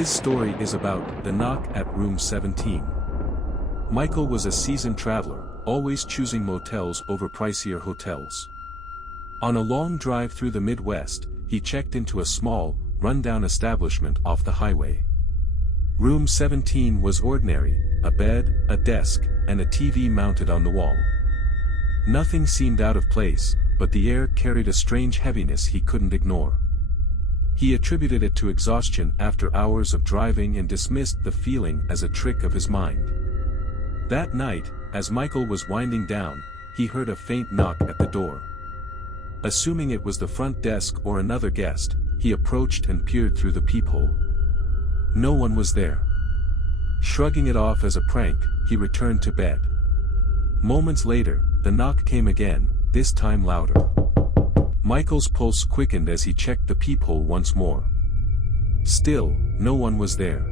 This story is about the knock at room 17. Michael was a seasoned traveler, always choosing motels over pricier hotels. On a long drive through the Midwest, he checked into a small, run-down establishment off the highway. Room 17 was ordinary, a bed, a desk, and a TV mounted on the wall. Nothing seemed out of place, but the air carried a strange heaviness he couldn't ignore. He attributed it to exhaustion after hours of driving and dismissed the feeling as a trick of his mind. That night, as Michael was winding down, he heard a faint knock at the door. Assuming it was the front desk or another guest, he approached and peered through the peephole. No one was there. Shrugging it off as a prank, he returned to bed. Moments later, the knock came again, this time louder. Michael's pulse quickened as he checked the peephole once more. Still, no one was there.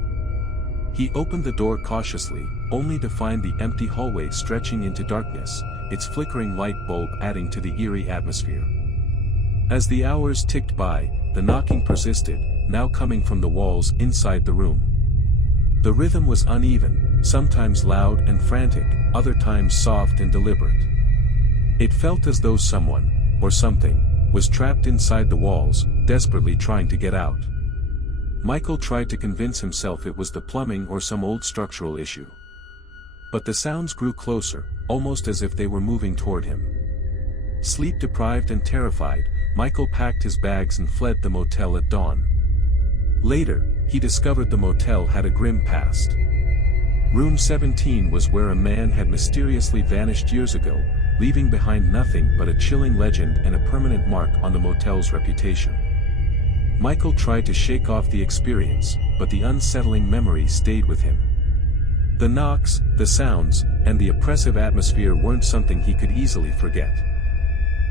He opened the door cautiously, only to find the empty hallway stretching into darkness, its flickering light bulb adding to the eerie atmosphere. As the hours ticked by, the knocking persisted, now coming from the walls inside the room. The rhythm was uneven, sometimes loud and frantic, other times soft and deliberate. It felt as though someone, or something, was trapped inside the walls, desperately trying to get out. Michael tried to convince himself it was the plumbing or some old structural issue. But the sounds grew closer, almost as if they were moving toward him. Sleep-deprived and terrified, Michael packed his bags and fled the motel at dawn. Later, he discovered the motel had a grim past. Room 17 was where a man had mysteriously vanished years ago, leaving behind nothing but a chilling legend and a permanent mark on the motel's reputation. Michael tried to shake off the experience, but the unsettling memory stayed with him. The knocks, the sounds, and the oppressive atmosphere weren't something he could easily forget.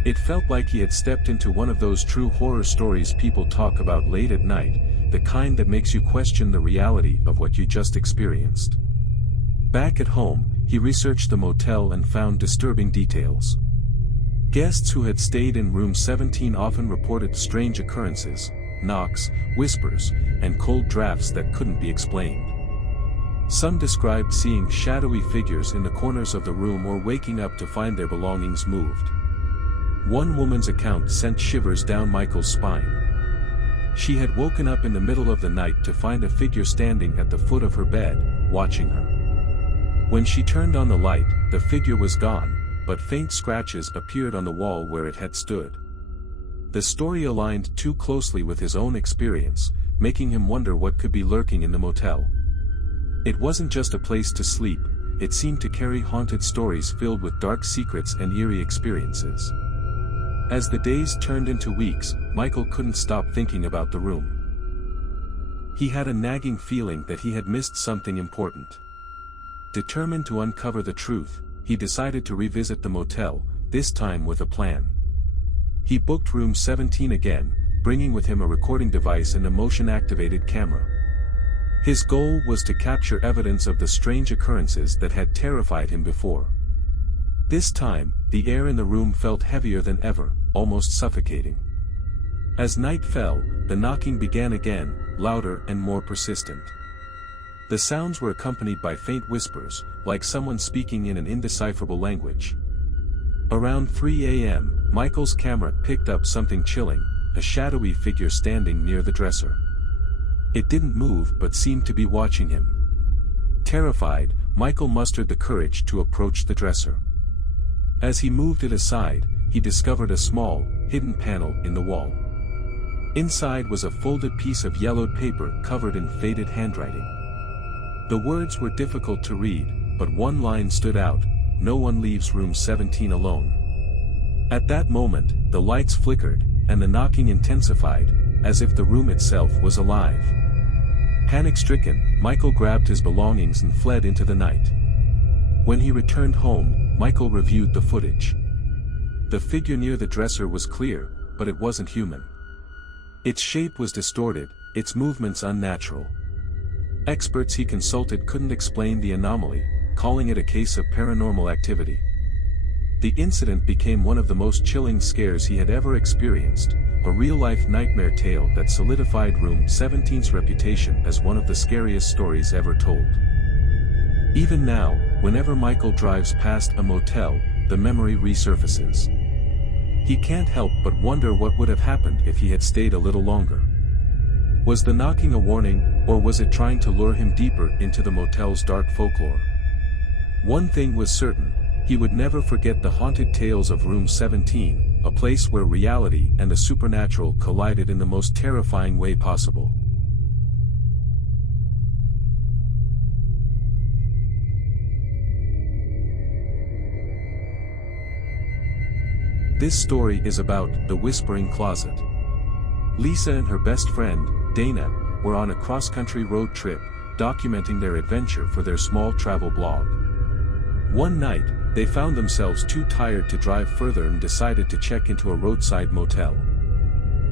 It felt like he had stepped into one of those true horror stories people talk about late at night, the kind that makes you question the reality of what you just experienced. Back at home, he researched the motel and found disturbing details. Guests who had stayed in room 17 often reported strange occurrences, knocks, whispers, and cold drafts that couldn't be explained. Some described seeing shadowy figures in the corners of the room or waking up to find their belongings moved. One woman's account sent shivers down Michael's spine. She had woken up in the middle of the night to find a figure standing at the foot of her bed, watching her. When she turned on the light, the figure was gone, but faint scratches appeared on the wall where it had stood. The story aligned too closely with his own experience, making him wonder what could be lurking in the motel. It wasn't just a place to sleep, it seemed to carry haunted stories filled with dark secrets and eerie experiences. As the days turned into weeks, Michael couldn't stop thinking about the room. He had a nagging feeling that he had missed something important. Determined to uncover the truth, he decided to revisit the motel, this time with a plan. He booked room 17 again, bringing with him a recording device and a motion-activated camera. His goal was to capture evidence of the strange occurrences that had terrified him before. This time, the air in the room felt heavier than ever, almost suffocating. As night fell, the knocking began again, louder and more persistent. The sounds were accompanied by faint whispers, like someone speaking in an indecipherable language. Around 3 a.m., Michael's camera picked up something chilling, a shadowy figure standing near the dresser. It didn't move but seemed to be watching him. Terrified, Michael mustered the courage to approach the dresser. As he moved it aside, he discovered a small, hidden panel in the wall. Inside was a folded piece of yellowed paper covered in faded handwriting. The words were difficult to read, but one line stood out: "No one leaves room 17 alone." At that moment, the lights flickered, and the knocking intensified, as if the room itself was alive. Panic-stricken, Michael grabbed his belongings and fled into the night. When he returned home, Michael reviewed the footage. The figure near the dresser was clear, but it wasn't human. Its shape was distorted, its movements unnatural. Experts he consulted couldn't explain the anomaly, calling it a case of paranormal activity. The incident became one of the most chilling scares he had ever experienced, a real-life nightmare tale that solidified Room 17's reputation as one of the scariest stories ever told. Even now, whenever Michael drives past a motel, the memory resurfaces. He can't help but wonder what would have happened if he had stayed a little longer. Was the knocking a warning, or was it trying to lure him deeper into the motel's dark folklore? One thing was certain, he would never forget the haunted tales of Room 17, a place where reality and the supernatural collided in the most terrifying way possible. This story is about The Whispering Closet. Lisa and her best friend, Dana, were on a cross-country road trip, documenting their adventure for their small travel blog. One night, they found themselves too tired to drive further and decided to check into a roadside motel.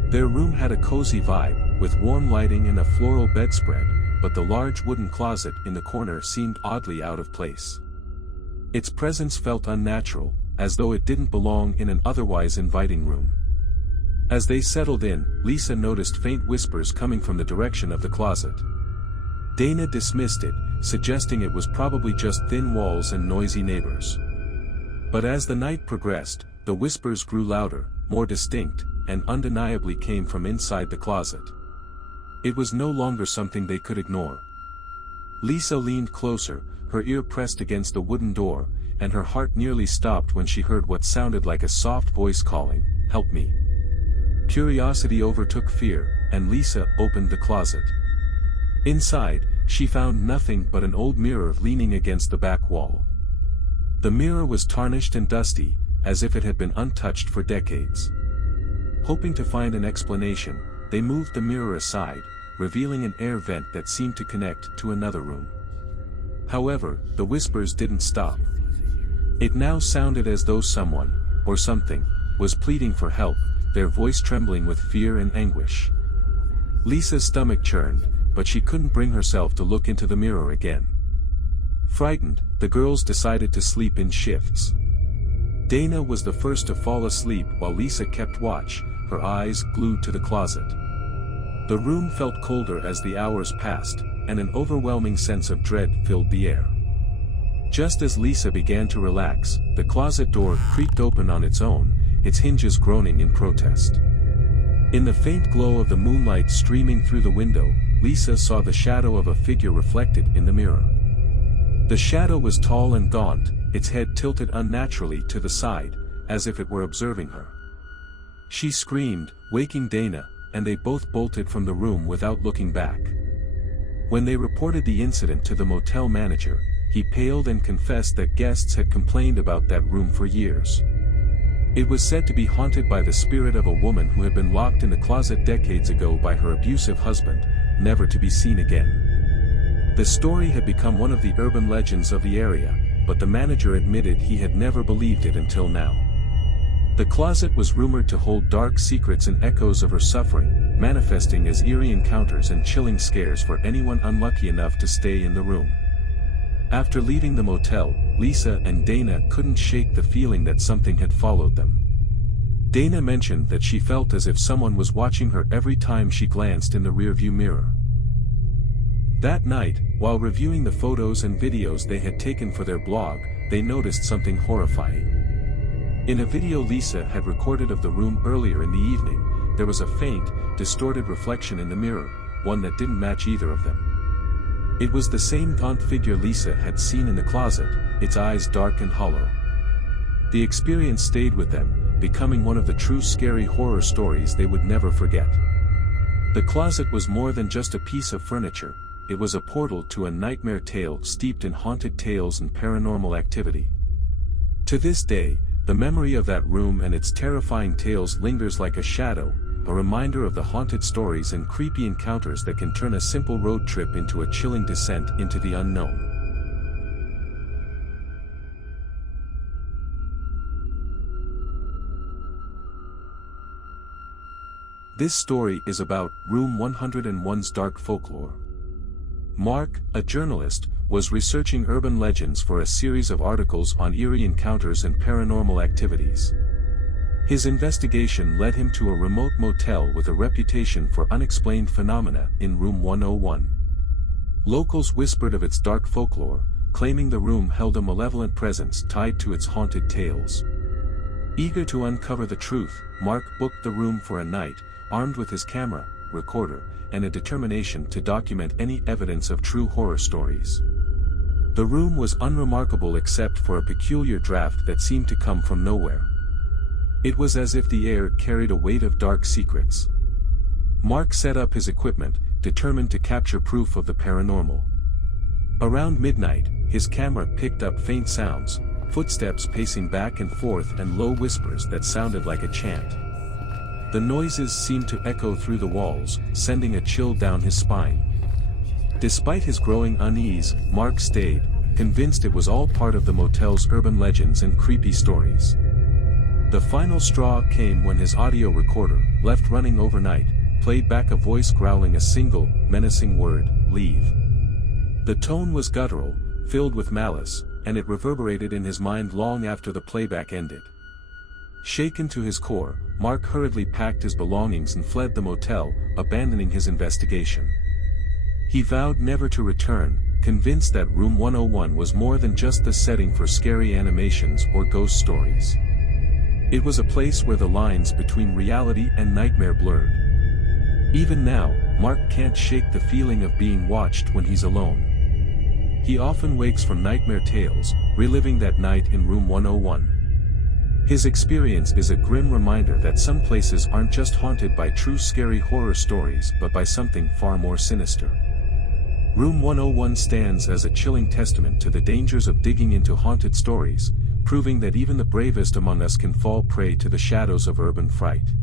Their room had a cozy vibe, with warm lighting and a floral bedspread, but the large wooden closet in the corner seemed oddly out of place. Its presence felt unnatural, as though it didn't belong in an otherwise inviting room. As they settled in, Lisa noticed faint whispers coming from the direction of the closet. Dana dismissed it, suggesting it was probably just thin walls and noisy neighbors. But as the night progressed, the whispers grew louder, more distinct, and undeniably came from inside the closet. It was no longer something they could ignore. Lisa leaned closer, her ear pressed against the wooden door, and her heart nearly stopped when she heard what sounded like a soft voice calling, "Help me." Curiosity overtook fear, and Lisa opened the closet. Inside, she found nothing but an old mirror leaning against the back wall. The mirror was tarnished and dusty, as if it had been untouched for decades. Hoping to find an explanation, they moved the mirror aside, revealing an air vent that seemed to connect to another room. However, the whispers didn't stop. It now sounded as though someone, or something, was pleading for help, their voice trembling with fear and anguish. Lisa's stomach churned, but she couldn't bring herself to look into the mirror again. Frightened, the girls decided to sleep in shifts. Dana was the first to fall asleep while Lisa kept watch, her eyes glued to the closet. The room felt colder as the hours passed, and an overwhelming sense of dread filled the air. Just as Lisa began to relax, the closet door creaked open on its own, its hinges groaning in protest. In the faint glow of the moonlight streaming through the window, Lisa saw the shadow of a figure reflected in the mirror. The shadow was tall and gaunt, its head tilted unnaturally to the side, as if it were observing her. She screamed, waking Dana, and they both bolted from the room without looking back. When they reported the incident to the motel manager, he paled and confessed that guests had complained about that room for years. It was said to be haunted by the spirit of a woman who had been locked in the closet decades ago by her abusive husband, never to be seen again. The story had become one of the urban legends of the area, but the manager admitted he had never believed it until now. The closet was rumored to hold dark secrets and echoes of her suffering, manifesting as eerie encounters and chilling scares for anyone unlucky enough to stay in the room. After leaving the motel, Lisa and Dana couldn't shake the feeling that something had followed them. Dana mentioned that she felt as if someone was watching her every time she glanced in the rearview mirror. That night, while reviewing the photos and videos they had taken for their blog, they noticed something horrifying. In a video Lisa had recorded of the room earlier in the evening, there was a faint, distorted reflection in the mirror, one that didn't match either of them. It was the same gaunt figure Lisa had seen in the closet, its eyes dark and hollow. The experience stayed with them, becoming one of the true scary horror stories they would never forget. The closet was more than just a piece of furniture, it was a portal to a nightmare tale steeped in haunted tales and paranormal activity. To this day, the memory of that room and its terrifying tales lingers like a shadow, a reminder of the haunted stories and creepy encounters that can turn a simple road trip into a chilling descent into the unknown. This story is about Room 101's dark folklore. Mark, a journalist, was researching urban legends for a series of articles on eerie encounters and paranormal activities. His investigation led him to a remote motel with a reputation for unexplained phenomena in room 101. Locals whispered of its dark folklore, claiming the room held a malevolent presence tied to its haunted tales. Eager to uncover the truth, Mark booked the room for a night, armed with his camera, recorder, and a determination to document any evidence of true horror stories. The room was unremarkable except for a peculiar draft that seemed to come from nowhere. It was as if the air carried a weight of dark secrets. Mark set up his equipment, determined to capture proof of the paranormal. Around midnight, his camera picked up faint sounds, footsteps pacing back and forth and low whispers that sounded like a chant. The noises seemed to echo through the walls, sending a chill down his spine. Despite his growing unease, Mark stayed, convinced it was all part of the motel's urban legends and creepy stories. The final straw came when his audio recorder, left running overnight, played back a voice growling a single, menacing word, "Leave." The tone was guttural, filled with malice, and it reverberated in his mind long after the playback ended. Shaken to his core, Mark hurriedly packed his belongings and fled the motel, abandoning his investigation. He vowed never to return, convinced that room 101 was more than just the setting for scary animations or ghost stories. It was a place where the lines between reality and nightmare blurred. Even now, Mark can't shake the feeling of being watched when he's alone. He often wakes from nightmare tales, reliving that night in room 101. His experience is a grim reminder that some places aren't just haunted by true scary horror stories but by something far more sinister. Room 101 stands as a chilling testament to the dangers of digging into haunted stories, proving that even the bravest among us can fall prey to the shadows of urban fright.